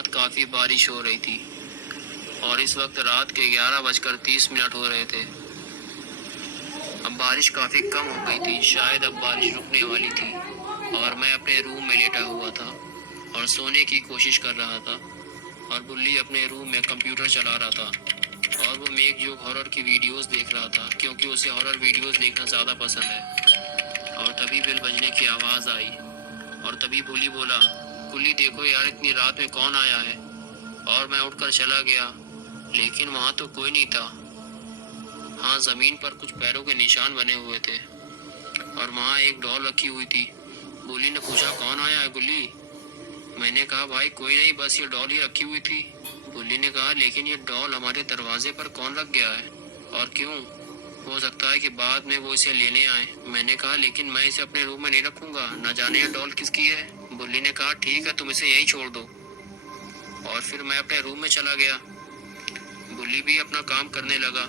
रात काफ़ी बारिश हो रही थी और इस वक्त रात के 11:30 हो रहे थे। अब बारिश काफ़ी कम हो गई थी, शायद अब बारिश रुकने वाली थी और मैं अपने रूम में लेटा हुआ था और सोने की कोशिश कर रहा था और बुल्ली अपने रूम में कंप्यूटर चला रहा था और वो मेकजोक हॉरर की वीडियोस देख रहा था क्योंकि उसे हॉरर वीडियोस देखना ज़्यादा पसंद है। और तभी बेल बजने की आवाज़ आई और तभी बुल्ली बोला, गुल्ली देखो यार, इतनी रात में कौन आया है। और मैं उठकर चला गया, लेकिन वहाँ तो कोई नहीं था। हाँ, ज़मीन पर कुछ पैरों के निशान बने हुए थे और वहाँ एक डॉल रखी हुई थी। बुल्ली ने पूछा, कौन आया है गुल्ली? मैंने कहा, भाई कोई नहीं, बस ये डॉल ही रखी हुई थी। बुल्ली ने कहा, लेकिन ये डॉल हमारे दरवाजे पर कौन रख गया है और क्यों? हो सकता है कि बाद में वो इसे लेने आए। मैंने कहा, लेकिन मैं इसे अपने रूम में नहीं रखूंगा, न जाने ये डॉल किसकी है। बुल्ली ने कहा, ठीक है, तुम इसे यहीं छोड़ दो। और फिर मैं अपने रूम में चला गया। बुल्ली भी अपना काम करने लगा।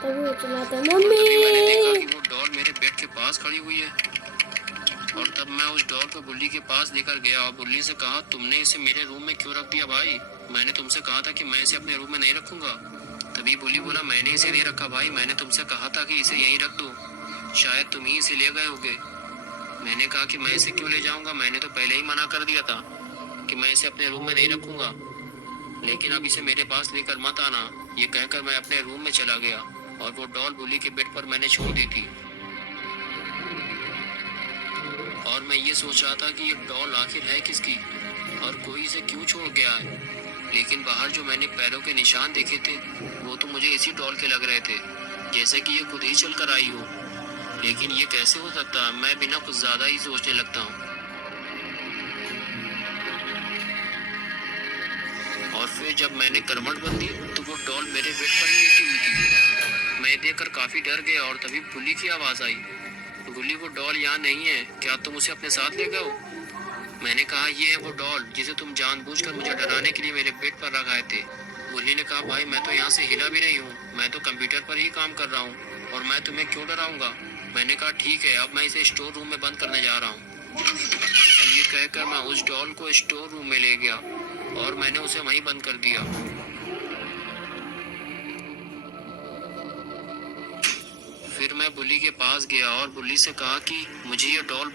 तभी वो चिल्लाता है, और तभी मैंने देखा मम्मी। कि वो डॉल मेरे बेड के पास खड़ी हुई है और तब मैं उस डॉल को बुल्ली के पास लेकर गया और बुल्ली से कहा, तुमने इसे मेरे रूम में क्यों रख दिया भाई? मैंने तुमसे कहा था कि मैं इसे अपने रूम में नहीं रखूंगा। तभी बुल्ली बोला, मैंने इसे नहीं रखा भाई, मैंने तुमसे कहा था कि इसे यहीं रख दो, शायद तुम ही इसे ले गए होगे। मैंने कहा कि मैं इसे क्यों ले जाऊंगा, मैंने तो पहले ही मना कर दिया था कि मैं इसे अपने रूम में नहीं रखूंगा, लेकिन अब इसे मेरे पास लेकर मत आना। ये कहकर मैं अपने रूम में चला गया और वो डॉल बुल्ली के बेड पर मैंने छोड़ दी थी। और मैं ये सोच रहा था कि ये डॉल आखिर है किसकी और कोई इसे क्यों छोड़ गया है। लेकिन बाहर जो मैंने पैरों के निशान देखे थे वो तो मुझे इसी डॉल के लग रहे थे, जैसे कि ये खुद ही चल कर आई हो। लेकिन ये कैसे हो सकता है? मैं बिना कुछ ज्यादा ही सोचने लगता हूँ। और फिर जब मैंने करवट बंदी तो वो डॉल मेरे बेड पर ही लेटी हुई थी। मैं देखकर काफी डर गया और तभी बुल्ली की आवाज आई, गुल्ली वो डॉल यहाँ नहीं है, क्या तुम उसे अपने साथ ले गए हो? मैंने कहा, ये है वो डॉल जिसे तुम जानबूझकर मुझे डराने के लिए मेरे बेड पर रखाए थे। बुल्ली ने कहा, भाई मैं तो यहाँ से हिला भी नहीं हूँ, मैं तो कंप्यूटर पर ही काम कर रहा हूँ और मैं तुम्हें क्यों डराऊंगा। मैंने कहा, ठीक है, अब मैं इसे स्टोर रूम में बंद करने जा रहा हूँ। ये कहकर मैं उस डॉल को स्टोर रूम में ले गया और मैंने उसे वहीं बंद कर दिया। फिर मैं बुल्ली के पास गया और बुल्ली से कहा कि मुझे ये डॉल